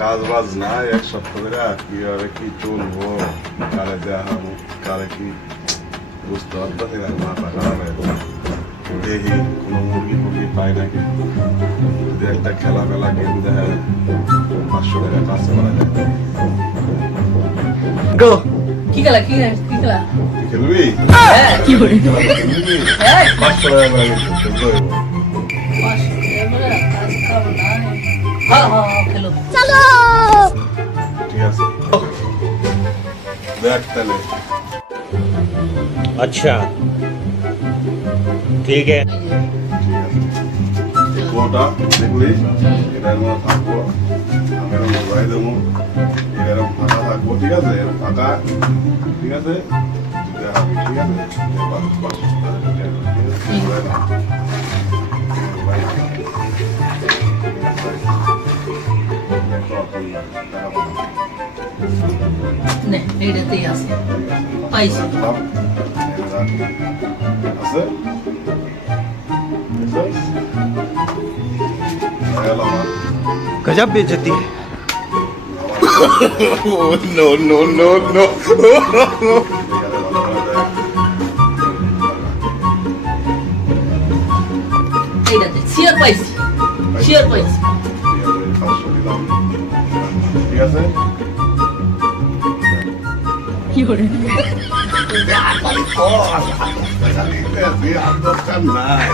কাজ বাজ নাই, এক সপ্তাহ ধরে কিভাবে কি চলবো, কারে দেওয়া হবো, কারে কি বুঝতে পারতেছি না, মাথা খারাপ হয়ে যাচ্ছে। দেখি কোনো মুরগি ফুরগি পাই নাকি, যদি একটা খেলা মেলা গেম দেখা 500 টাকা কাছে করা যায়। গো কি খেলা কি খেলা খেলবি? হ্যাঁ কি করে খেলবি? হ্যাঁ 500 টাকা করে খেলতে হইব। কাজ খাবো না হ্যাঁ হ্যাঁ খেলো ঠিক আছে, দেখ তাহলে। अच्छा ठीक है কোটা দেখলি এটার মধ্যে থাকবো, আমি এরকম ঘুরাই দেবো, এরকম ফাঁকা থাকবো, ঠিক আছে, এরকম ফাঁকা, ঠিক আছে, দেখাবি, ঠিক আছে, বাস, বাস, ঠিক আছে, ঘুরাই দাও। ঘুরাই দাও। টাকা পাঠাও। নে এইটাতেই আছে পাইছি লাভ। আছে? गजब बेइज्जती है नो नो नो नो এইটাতে শিয়ার পাইছি শিয়ার পাইছি ঠিক আছে, কি করে আর দরকার নাই।